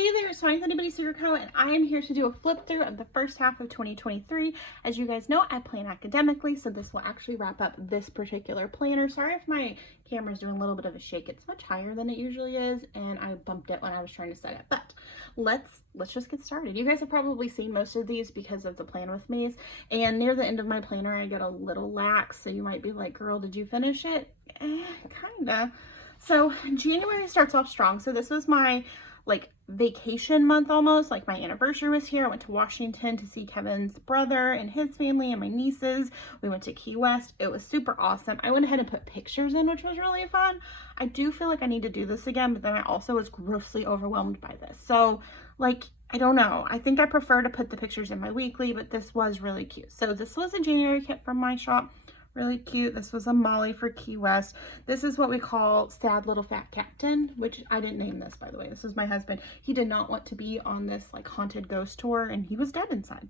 Hey there, it's Anybody's Secret Co, and I am here to do a flip through of the first half of 2023. As you guys know, I plan academically, so this will actually wrap up this particular planner. Sorry if my camera's doing a little bit of a shake. It's much higher than it usually is, and I bumped it when I was trying to set it. But let's just get started. You guys have probably seen most of these because of the Plan With Me's, and near the end of my planner, I get a little lax, so you might be like, girl, did you finish it? Kinda. So January starts off strong. So this was my vacation month almost. Like my anniversary was here. I went to Washington to see Kevin's brother and his family and my nieces. We went to Key West. It was super awesome. I went ahead and put pictures in, which was really fun. I do feel like I need to do this again, but then I also was grossly overwhelmed by this. So I don't know. I think I prefer to put the pictures in my weekly, but this was really cute. So this was a January kit from my shop. Really cute. This was a Molly for Key West. This is what we call Sad Little Fat Captain, which I didn't name this, by the way. This is my husband. He did not want to be on this haunted ghost tour, and he was dead inside.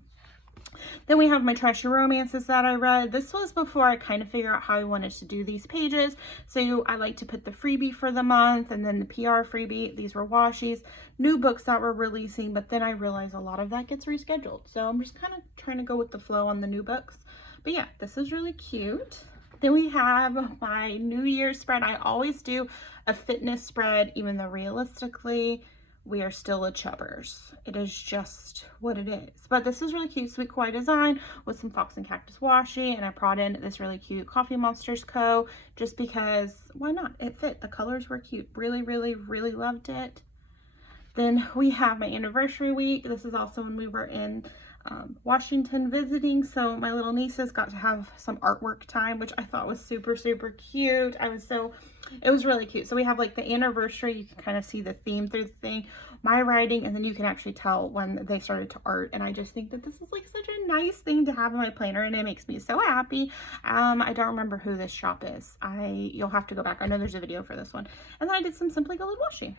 Then we have my Treasure Romances that I read. This was before I kind of figured out how I wanted to do these pages. So I like to put the freebie for the month and then the PR freebie. These were washies, new books that were releasing, but then I realized a lot of that gets rescheduled. So I'm just kind of trying to go with the flow on the new books. But yeah, this is really cute. Then we have my New Year's spread. I always do a fitness spread, even though realistically, we are still a chubbers. It is just what it is. But this is really cute, Sweet Kawaii design with some Fox and Cactus washi. And I brought in this really cute Coffee Monsters Co. just because, why not? It fit. The colors were cute. Really, really, really loved it. Then we have my anniversary week. This is also when we were in Washington visiting, so my little nieces got to have some artwork time, which I thought was super cute. It was really cute. So we have the anniversary. You can kind of see the theme through the thing, my writing, and then you can actually tell when they started to art. And I just think that this is such a nice thing to have in my planner, and it makes me so happy. I don't remember who this shop is. You'll have to go back. I know there's a video for this one. And then I did some Simply Gilded washi.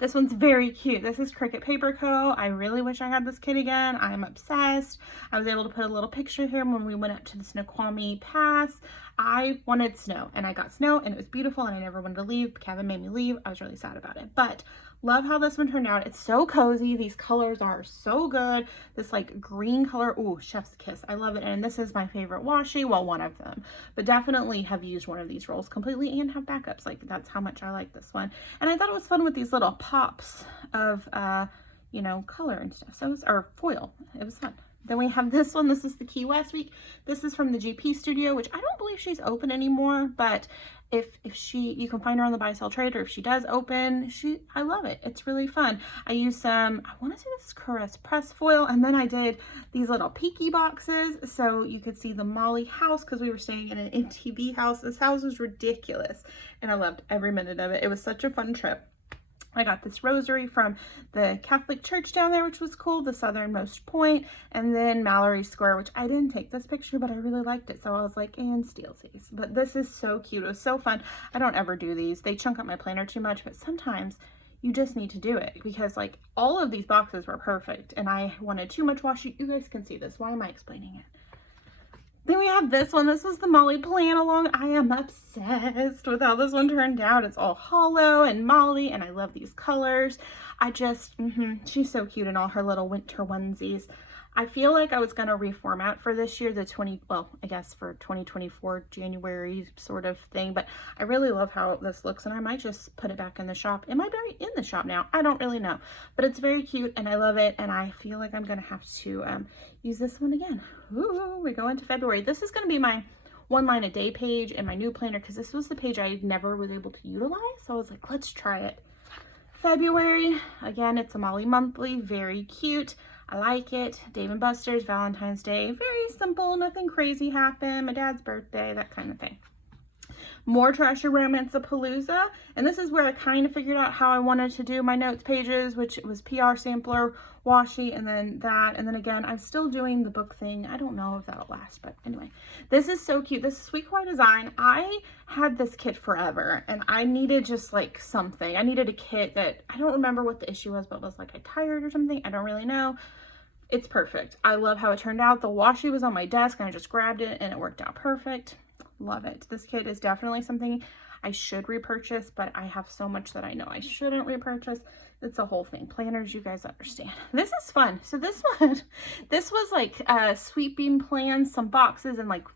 This one's very cute. This is Cricut Paper Co. I really wish I had this kit again. I'm obsessed. I was able to put a little picture here when we went up to the Snoqualmie Pass. I wanted snow, and I got snow, and it was beautiful, and I never wanted to leave. Kevin made me leave. I was really sad about it, but love how this one turned out. It's so cozy. These colors are so good. This green color, ooh, chef's kiss. I love it. And this is my favorite washi. Well, one of them, but definitely have used one of these rolls completely and have backups. That's how much I like this one. And I thought it was fun with these little pops of, color and stuff. So or foil. It was fun. Then we have this one. This is the Key West week. This is from the GP studio, which I don't believe she's open anymore, but if you can find her on the buy sell trade, or if she does open, I love it. It's really fun. I use some, I want to say this is Caress press foil, and then I did these little peeky boxes so you could see the Molly house, because we were staying in an MTV house. This house was ridiculous, and I loved every minute of it. It was such a fun trip. I got this rosary from the Catholic Church down there, which was cool, the southernmost point, and then Mallory Square, which I didn't take this picture, but I really liked it, so I was like, and Steelsies. But this is so cute. It was so fun. I don't ever do these. They chunk up my planner too much, but sometimes you just need to do it, because all of these boxes were perfect, and I wanted too much washi. You guys can see this. Why am I explaining it? Then we have this one. This was the Molly Plan Along. I am obsessed with how this one turned out. It's all hollow and Molly, and I love these colors. She's so cute in all her little winter onesies. I feel like I was going to reformat for this year, I guess for 2024 January sort of thing, but I really love how this looks, and I might just put it back in the shop. It might be in the shop now. I don't really know, but it's very cute, and I love it, and I feel like I'm going to have to use this one again. Ooh, we go into February. This is going to be my one line a day page in my new planner, because this was the page I never was able to utilize, so I was like, let's try it. February, again, it's a Molly monthly, very cute. I like it. Dave & Buster's, Valentine's Day, very simple, nothing crazy happened. My dad's birthday, that kind of thing. More Treasure Romance-a-Palooza, and this is where I kind of figured out how I wanted to do my notes pages, which was PR sampler, washi, and then that, and then again, I'm still doing the book thing. I don't know if that'll last, but anyway, this is so cute. This is Sweet Kawaii design. I had this kit forever, and I needed just something. I needed a kit that, I don't remember what the issue was, but was I tired or something? I don't really know. It's perfect. I love how it turned out. The washi was on my desk, and I just grabbed it, and it worked out perfect. Love it. This kit is definitely something I should repurchase, but I have so much that I know I shouldn't repurchase. It's a whole thing. Planners, you guys understand. This is fun. So this one, this was like sweeping plans, some boxes, and like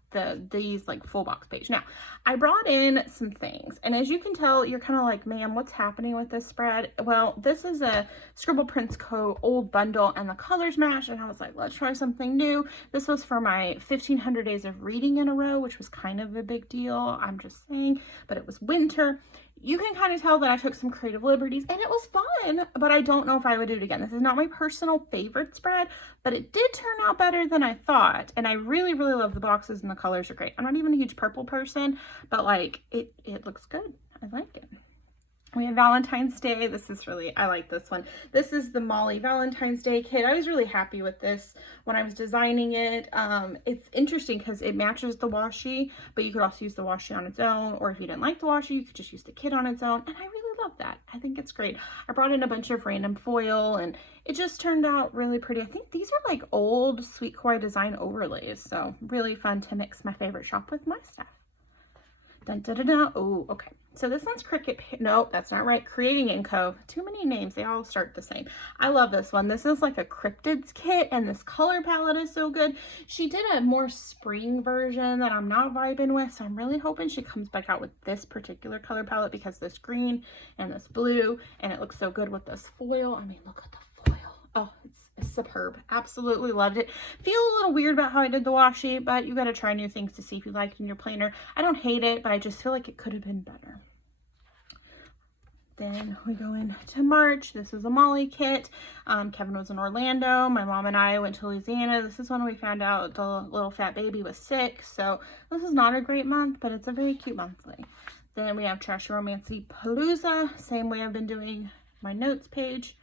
these like full box page. Now, I brought in some things, and as you can tell, you're kind of like, ma'am, what's happening with this spread? Well, this is a Scribble Prints Co. old bundle, and the colors match, and I was like, let's try something new. This was for my 1,500 days of reading in a row, which was kind of a big deal. I'm just saying, but it was winter. You can kind of tell that I took some creative liberties, and it was fun, but I don't know if I would do it again. This is not my personal favorite spread, but it did turn out better than I thought, and I really, really love the boxes, and the colors are great. I'm not even a huge purple person, but like, it looks good. I like it. We have Valentine's Day. This is really, I like this one. This is the Molly Valentine's Day kit. I was really happy with this when I was designing it. It's interesting because it matches the washi, but you could also use the washi on its own, or if you didn't like the washi, you could just use the kit on its own, and I really love that. I think it's great. I brought in a bunch of random foil, and it just turned out really pretty. I think these are like old Sweet Kawaii design overlays, so really fun to mix my favorite shop with my stuff. Dun, dun, dun, dun. Oh, okay. So this one's Cricut. No, that's not right. Creating & Co. Too many names. They all start the same. I love this one. This is like a cryptids kit, and this color palette is so good. She did a more spring version that I'm not vibing with, so I'm really hoping she comes back out with this particular color palette, because this green and this blue, and it looks so good with this foil. I mean, look at the foil. Oh, it's superb. Absolutely loved it. Feel a little weird about how I did the washi, but you got to try new things to see if you like it in your planner. I don't hate it, but I just feel like it could have been better. Then we go into March. This is a Molly kit. Kevin was in Orlando. My mom and I went to Louisiana. This is when we found out the little fat baby was sick. So this is not a great month, but it's a very cute monthly. Then we have Trashy Romancy Palooza. Same way I've been doing my notes page.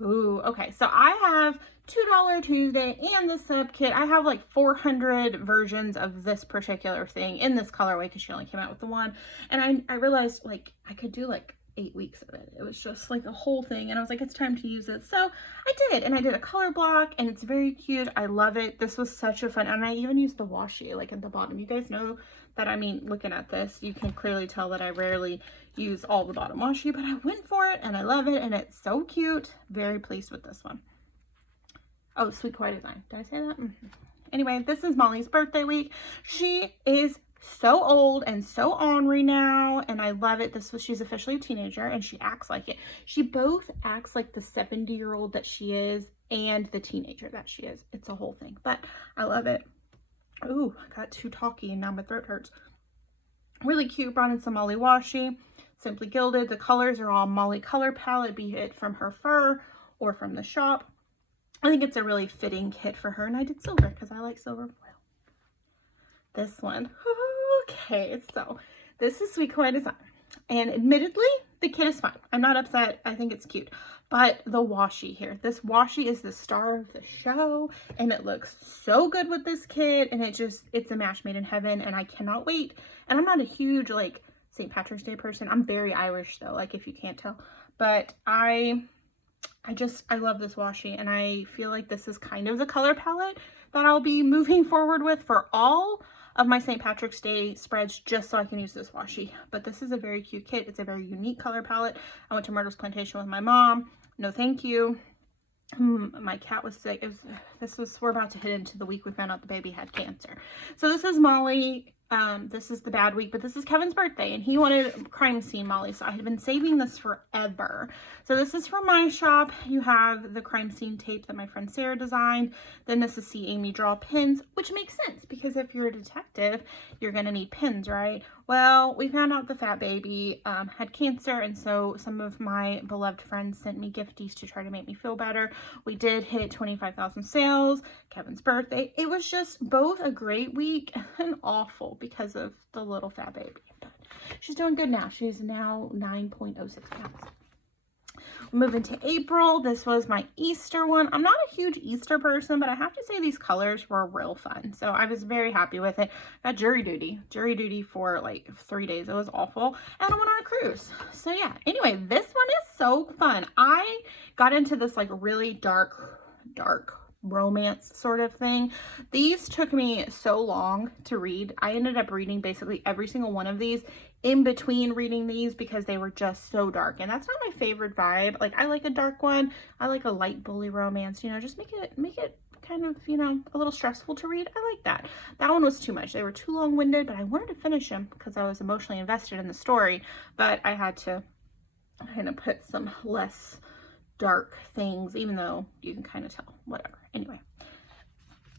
Ooh, okay. So I have $2 Tuesday and the sub kit. I have like 400 versions of this particular thing in this colorway, because she only came out with the one. And I realized like I could do like 8 weeks of it. It was just like a whole thing, and I was like, it's time to use it. So I did, and I did a color block, and it's very cute. I love it. This was such a fun, and I even used the washi like at the bottom. You guys know that, I mean, looking at this, you can clearly tell that I rarely use all the bottom washi, but I went for it, and I love it, and it's so cute. Very pleased with this one. Oh, Sweet Kawaii design. Did I say that? Anyway, this is Molly's birthday week. She is so old and so ornery now, and I love it. She's officially a teenager, and she acts like it. She both acts like the 70-year-old that she is and the teenager that she is. It's a whole thing, but I love it. Ooh, I got too talky and now my throat hurts. Really cute. Brought in some Molly washi, Simply Gilded. The colors are all Molly color palette, be it from her fur or from the shop. I think it's a really fitting kit for her, and I did silver because I like silver foil. This one. Okay, so this is Sweet Kawaii design, and admittedly the kit is fine. I'm not upset. I think it's cute, but the washi here, this washi is the star of the show, and it looks so good with this kit, and it's a match made in heaven, and I cannot wait. And I'm not a huge like St. Patrick's Day person. I'm very Irish though, like if you can't tell, but I love this washi, and I feel like this is kind of the color palette that I'll be moving forward with for all of my St. Patrick's Day spreads, just so I can use this washi. But this is a very cute kit. It's a very unique color palette. I went to Myrtle's Plantation with my mom. No thank you. My cat was sick. We're about to hit into the week we found out the baby had cancer. So this is Molly. This is the bad week, but this is Kevin's birthday, and he wanted crime scene Molly, so I had been saving this forever. So this is from my shop. You have the crime scene tape that my friend Sarah designed. Then this is See Amy Draw pins, which makes sense because if you're a detective, you're gonna need pins, right? Well, we found out the fat baby had cancer, and so some of my beloved friends sent me gifties to try to make me feel better. We did hit 25,000 sales, Kevin's birthday. It was just both a great week and awful because of the little fat baby. But she's doing good now. She's now 9.06 pounds. Moving to April. This was my Easter one. I'm not a huge Easter person, but I have to say these colors were real fun. So I was very happy with it. I got jury duty for like 3 days. It was awful. And I went on a cruise. So yeah, anyway, this one is so fun. I got into this like really dark romance sort of thing. These took me so long to read. I ended up reading basically every single one of these in between reading these because they were just so dark, and that's not my favorite vibe. Like, I like a dark one. I like a light bully romance, you know, just make it kind of, you know, a little stressful to read. I like that. That one was too much. They were too long-winded, but I wanted to finish them because I was emotionally invested in the story, but I had to kind of put some less dark things, even though you can kind of tell, whatever. Anyway,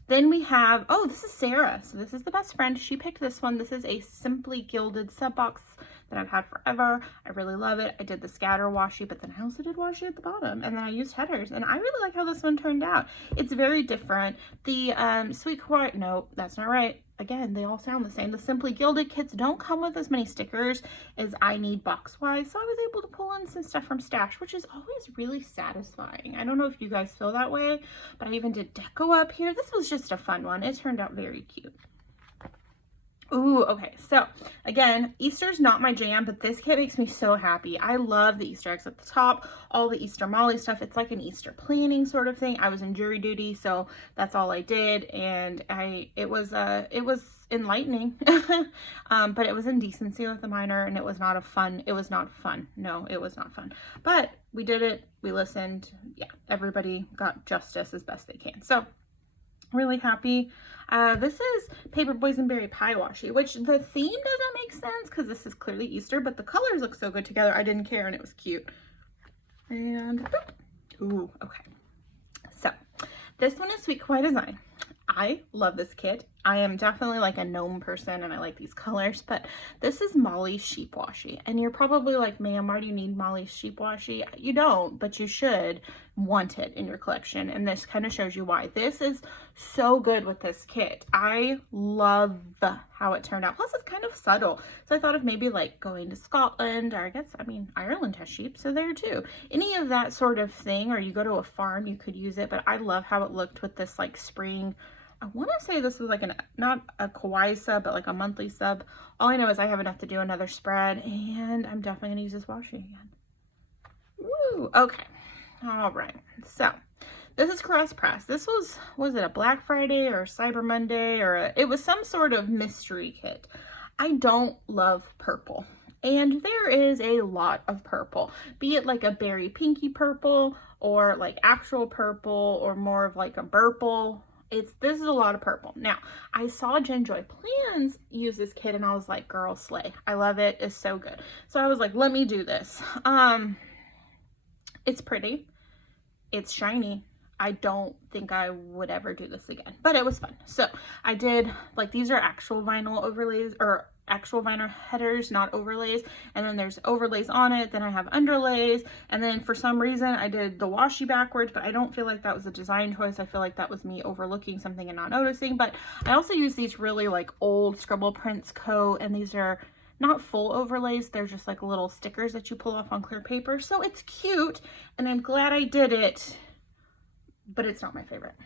then we have, oh, this is Sarah. So this is the best friend. She picked this one. This is a Simply Gilded sub box that I've had forever. I really love it. I did the scatter washi, but then I also did washi at the bottom, and then I used headers, and I really like how this one turned out. It's very different. The Sweet Quiet, no, that's not right. Again, they all sound the same. The Simply Gilded kits don't come with as many stickers as I need box-wise, so I was able to pull in some stuff from Stash, which is always really satisfying. I don't know if you guys feel that way, but I even did deco up here. This was just a fun one. It turned out very cute. Ooh, okay, so again, Easter's not my jam, but this kit makes me so happy. I love the Easter eggs at the top, all the Easter Molly stuff. It's like an Easter planning sort of thing. I was in jury duty, so that's all I did, and it was enlightening, but it was indecency with the minor, and it was not fun. No, it was not fun, but we did it. We listened. Yeah, everybody got justice as best they can. So really happy. This is Paper Boysenberry Pie Washi, which the theme doesn't make sense because this is clearly Easter, but the colors look so good together. I didn't care, and it was cute. And, ooh, okay. So, this one is Sweet Kawaii Design. I love this kit. I am definitely like a gnome person, and I like these colors, but this is Molly's Sheep Washi. And you're probably like, ma'am, why do you need Molly's Sheep Washi? You don't, but you should want it in your collection. And this kind of shows you why. This is so good with this kit. I love how it turned out. Plus, it's kind of subtle. So I thought of maybe like going to Scotland, or I mean, Ireland has sheep, so there too. Any of that sort of thing, or you go to a farm, you could use it. But I love how it looked with this like spring. I want to say this is like not a kawaii sub, but like a monthly sub. All I know is I have enough to do another spread, and I'm definitely going to use this washi again. Woo! Okay. All right. So this is Cross Press. This was it a Black Friday or Cyber Monday, or it was some sort of mystery kit. I don't love purple, and there is a lot of purple, be it like a berry pinky purple, or like actual purple, or more of like a purple. This is a lot of purple. Now, I saw Jen Joy Plans use this kit, and I was like, girl, slay. I love it. It's so good. So I was like, let me do this. It's pretty. It's shiny. I don't think I would ever do this again, but it was fun. So I did, like, these are actual vinyl overlays, or actual vinyl headers, not overlays, and then there's overlays on it, then I have underlays, and then for some reason I did the washi backwards, but I don't feel like that was a design choice. I feel like that was me overlooking something and not noticing. But I also use these really like old Scribble Prints coat, and these are not full overlays, they're just like little stickers that you pull off on clear paper. So it's cute, and I'm glad I did it, but it's not my favorite.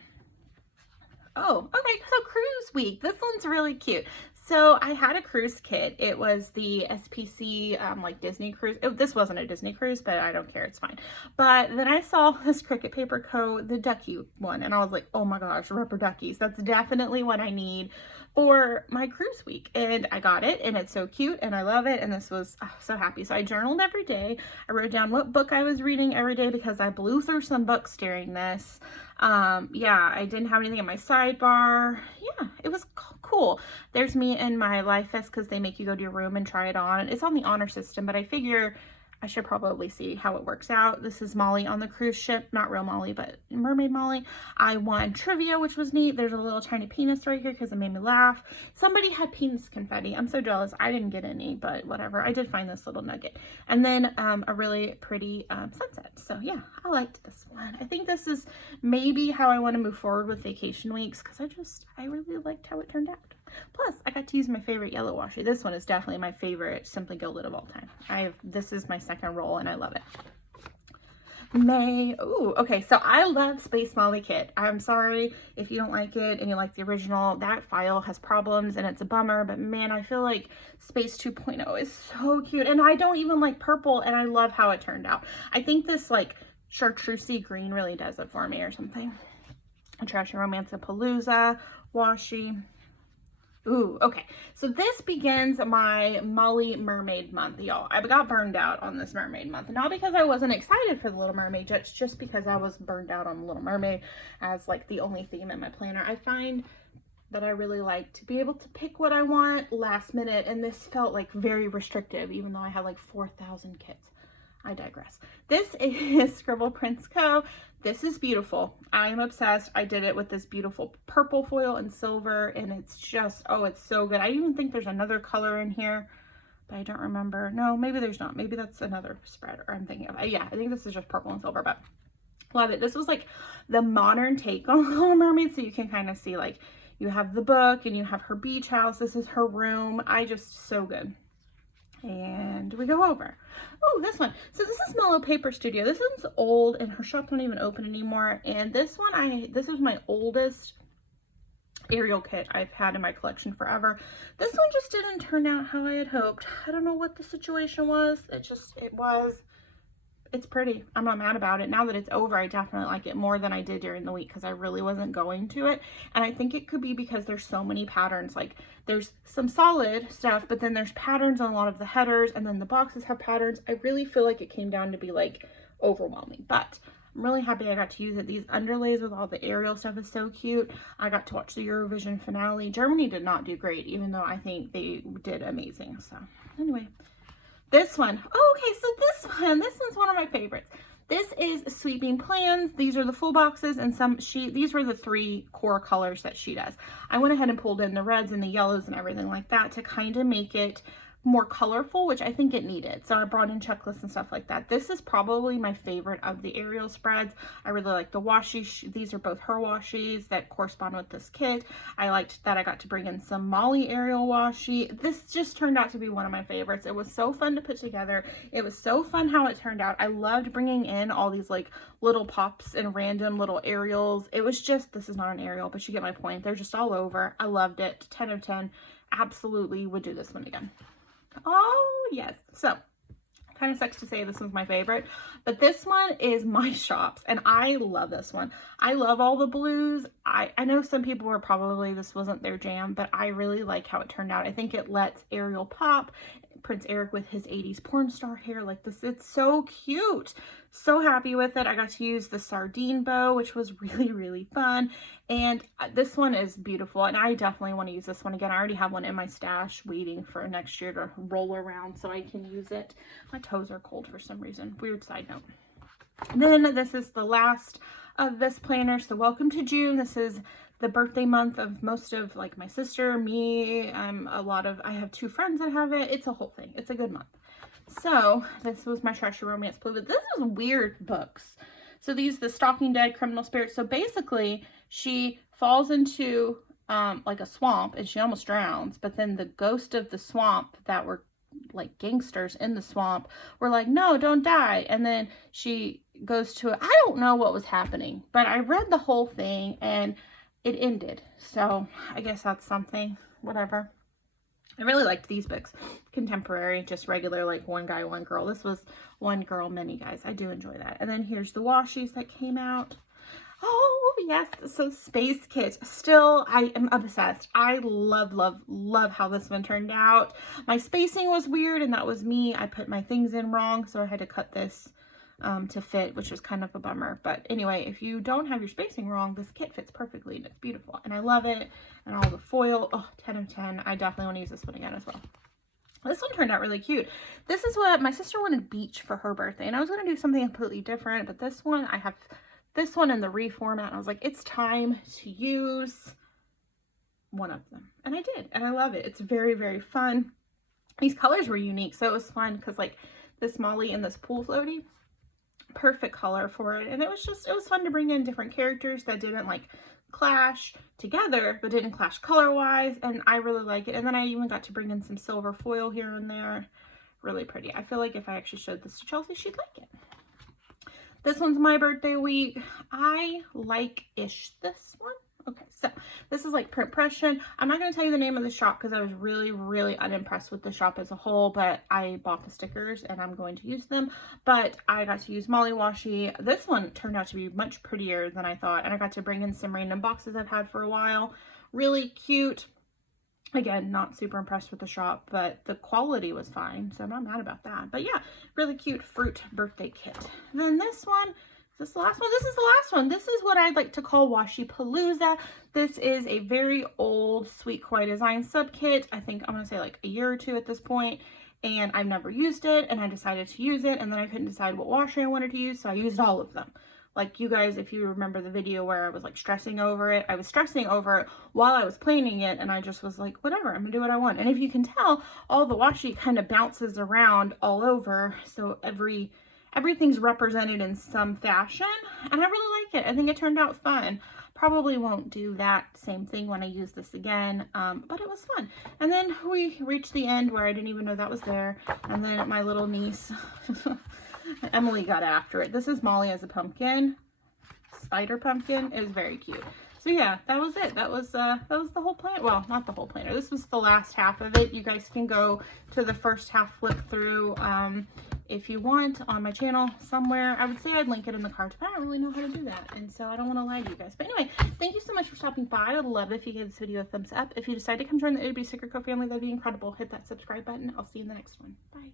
Oh, okay, so cruise week. This one's really cute. So I had a cruise kit. It was the SPC, like Disney cruise. This wasn't a Disney cruise, but I don't care, it's fine. But then I saw this Cricut Paper Co., the ducky one, and I was like, oh my gosh, rubber duckies. That's definitely what I need for my cruise week. And I got it, and it's so cute, and I love it, and this was so happy. So I journaled every day. I wrote down what book I was reading every day because I blew through some books during this. Yeah, I didn't have anything in my sidebar. Yeah, it was cool. There's me in my Life Vest because they make you go to your room and try it on. It's on the honor system, but I figure I should probably see how it works out. This is Molly on the cruise ship. Not real Molly, but Mermaid Molly. I won trivia, which was neat. There's a little tiny penis right here because it made me laugh. Somebody had penis confetti. I'm so jealous. I didn't get any, but whatever. I did find this little nugget. And then a really pretty sunset. So yeah, I liked this one. I think this is maybe how I want to move forward with vacation weeks because I really liked how it turned out. Plus, I got to use my favorite yellow washi. This one is definitely my favorite Simply Gilded of all time. This is my second roll, and I love it. May. Ooh, okay, so I love Space Molly Kit. I'm sorry if you don't like it and you like the original. That file has problems, and it's a bummer, but man, I feel like Space 2.0 is so cute, and I don't even like purple, and I love how it turned out. I think this, like, chartreusey green really does it for me or something. Trash and Romance of Palooza washi. Ooh, okay. So this begins my Molly Mermaid month, y'all. I got burned out on this Mermaid month. Not because I wasn't excited for the Little Mermaid, just because I was burned out on Little Mermaid as like the only theme in my planner. I find that I really like to be able to pick what I want last minute, and this felt like very restrictive, even though I had like 4,000 kits. I digress. This is Scribble Prints Co. This is beautiful. I am obsessed. I did it with this beautiful purple foil and silver, and it's just, oh, it's so good. I even think there's another color in here, but I don't remember. No, maybe there's not. Maybe that's another spread, or I'm thinking of. Yeah, I think this is just purple and silver, but love it. This was like the modern take on Little Mermaid, so you can kind of see like you have the book and you have her beach house. This is her room. So good. And we go over. Oh, this one. So this is Mellow Paper Studio. This one's old and her shop don't even open anymore. And this one, this is my oldest Ariel kit I've had in my collection forever. This one just didn't turn out how I had hoped. I don't know what the situation was. It's pretty. I'm not mad about it. Now that it's over, I definitely like it more than I did during the week because I really wasn't going to it. And I think it could be because there's so many patterns. Like there's some solid stuff, but then there's patterns on a lot of the headers, and then the boxes have patterns. I really feel like it came down to be like overwhelming, but I'm really happy I got to use it. These underlays with all the Ariel stuff is so cute. I got to watch the Eurovision finale. Germany did not do great, even though I think they did amazing. So anyway. This one. Oh, okay, so this one's one of my favorites. This is Sweeping Plans. These are the full boxes, and these were the 3 core colors that she does. I went ahead and pulled in the reds and the yellows and everything like that to kind of make it more colorful, which I think it needed. So I brought in checklists and stuff like that. This is probably my favorite of the Ariel spreads. I really like the washi. These are both her washies that correspond with this kit. I liked that I got to bring in some Molly Ariel washi. This just turned out to be one of my favorites. It was so fun to put together. It was so fun how it turned out. I loved bringing in all these like little pops and random little Ariels. It was just, this is not an Ariel, but you get my point. They're just all over. I loved it. 10 of 10. Absolutely would do this one again. Oh, yes. So, kind of sucks to say this one's my favorite, but this one is my shop's, and I love this one. I love all the blues. I know some people were probably, this wasn't their jam, but I really like how it turned out. I think it lets Ariel pop. Prince Eric with his 80s porn star hair like this. It's so cute. So happy with it. I got to use the sardine bow, which was really, really fun. And this one is beautiful, and I definitely want to use this one again. I already have one in my stash waiting for next year to roll around so I can use it. My toes are cold for some reason. Weird side note. Then this is the last of this planner. So welcome to June. This is the birthday month of most of like my sister, me, I have 2 friends that have it. It's a whole thing. It's a good month. So this was my Treasure Romance Blue, but this is weird books. So these, the Stalking Dead, Criminal Spirits. So basically she falls into like a swamp and she almost drowns, but then the ghost of the swamp that were like gangsters in the swamp were like, no, don't die. And then she goes to, I don't know what was happening, but I read the whole thing and it ended. So I guess that's something, whatever. I really liked these books. Contemporary, just regular, like one guy, one girl. This was one girl, many guys. I do enjoy that. And then here's the washies that came out. Oh, yes. So Space Kit. Still, I am obsessed. I love, love, love how this one turned out. My spacing was weird, and that was me. I put my things in wrong, so I had to cut this to fit, which was kind of a bummer. But anyway, if you don't have your spacing wrong, this kit fits perfectly, and it's beautiful. And I love it. And all the foil. Oh, 10 of 10. I definitely want to use this one again as well. This one turned out really cute. This is what my sister wanted, beach for her birthday, and I was going to do something completely different, but this one, I have this one in the reformat, and I was like, it's time to use one of them. And I did, and I love it. It's very, very fun. These colors were unique, so it was fun because like this Molly and this pool floaty, perfect color for it. And it was fun to bring in different characters that didn't like clash together, but didn't clash color-wise, and I really like it. And then I even got to bring in some silver foil here and there. Really pretty. I feel like if I actually showed this to Chelsea, she'd like it. This one's my birthday week. I like-ish this one. Okay, so this is like Print Pression. I'm not going to tell you the name of the shop because I was really, really unimpressed with the shop as a whole, but I bought the stickers and I'm going to use them. But I got to use Molly Washi. This one turned out to be much prettier than I thought, and I got to bring in some random boxes I've had for a while. Really cute. Again, not super impressed with the shop, but the quality was fine, so I'm not mad about that. But yeah, really cute fruit birthday kit. Then this one, is this the last one? This is the last one. This is what I'd like to call Washi Palooza. This is a very old Sweet Kawaii Design sub kit. I think I'm gonna say like a year or two at this point, and I've never used it, and I decided to use it, and then I couldn't decide what washi I wanted to use, so I used all of them. Like you guys, if you remember the video where I was like stressing over it, I was stressing over it while I was planning it, and I just was like, whatever, I'm gonna do what I want. And if you can tell, all the washi kind of bounces around all over, so everything's represented in some fashion, and I really like it. I think it turned out fun. Probably won't do that same thing when I use this again, but it was fun. And then we reached the end where I didn't even know that was there, and then my little niece Emily got after it. This is Molly as a pumpkin, spider pumpkin. It was very cute. So yeah, that was it. That was the whole plan. Well, not the whole planner. This was the last half of it. You guys can go to the first half flip through if you want on my channel somewhere. I would say I'd link it in the cards, but I don't really know how to do that, and so I don't want to lie to you guys. But anyway, thank you so much for stopping by. I'd love it if you give this video a thumbs up. If you decide to come join the AWB Secret Co family, that'd be incredible. Hit that subscribe button. I'll see you in the next one. Bye.